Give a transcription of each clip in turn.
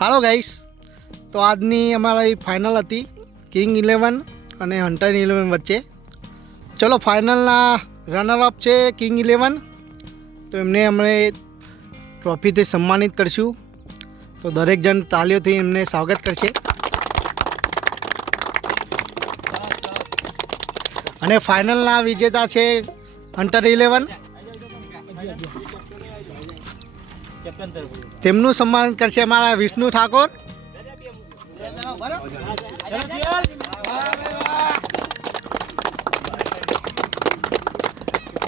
હાલો guys, તો આજની અમારી ફાઇનલ હતી કિંગ 11 અને હન્ટર 11 વચ્ચે. ચલો, ફાઇનલના રનરઅપ છે કિંગ 11, તો એમને અમે ટ્રોફીથી સન્માનિત કરશું. તો દરેક જણ તાલીઓથી એમને સ્વાગત કરશે. અને ફાઇનલના વિજેતા છે હન્ટર 11. તેમનું સન્માન કરશે અમારા વિષ્ણુ ઠાકોર.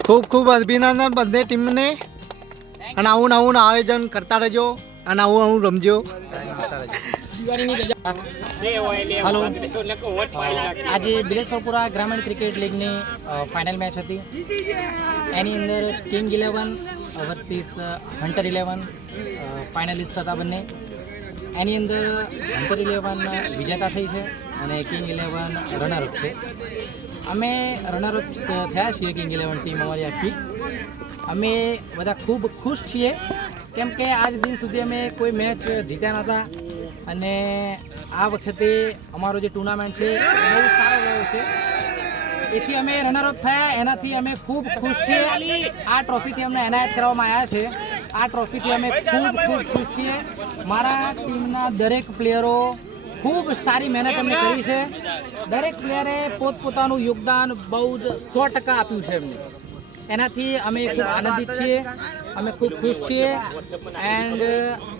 ખૂબ ખૂબ અભિનંદન બંને ટીમને. અને આવું નવું આયોજન કરતા રહેજો અને આવું રમજો. હલો, આજે બિલેશ્વરપુરા ગ્રામીણ ક્રિકેટ લીગની ફાઇનલ મેચ હતી. એની અંદર કિંગ 11 વર્સિસ હન્ટર 11 ફાઇનલિસ્ટ હતા બંને. એની અંદર હન્ટર 11 વિજેતા થઈ છે અને કિંગ 11 રનરઅપ છે. અમે રનરઅપ થયા છીએ કિંગ 11 ટીમ અમારી આખી. અમે બધા ખૂબ ખુશ છીએ કેમ કે આજ દિન સુધી અમે કોઈ મેચ જીત્યા નહોતા અને આ વખતે અમારો જે ટુર્નામેન્ટ છે એ બહુ સારો રહ્યો છે. એથી અમે રનરઅપ થયા, એનાથી અમે ખૂબ ખુશ છીએ. આ ટ્રોફીથી અમને એનાયત કરવામાં આવ્યા છે. આ ટ્રોફીથી અમે ખૂબ ખૂબ ખુશ છીએ. મારા ટીમના દરેક પ્લેયરો ખૂબ સારી મહેનત એમને કરી છે. દરેક પ્લેયરે પોતપોતાનું યોગદાન બહુ જ 100% આપ્યું છે એમને. એનાથી અમે ખૂબ આનંદિત છીએ, અમે ખૂબ ખુશ છીએ એન્ડ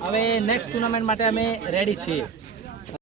હવે નેક્સ્ટ ટુર્નામેન્ટ માટે અમે રેડી છીએ.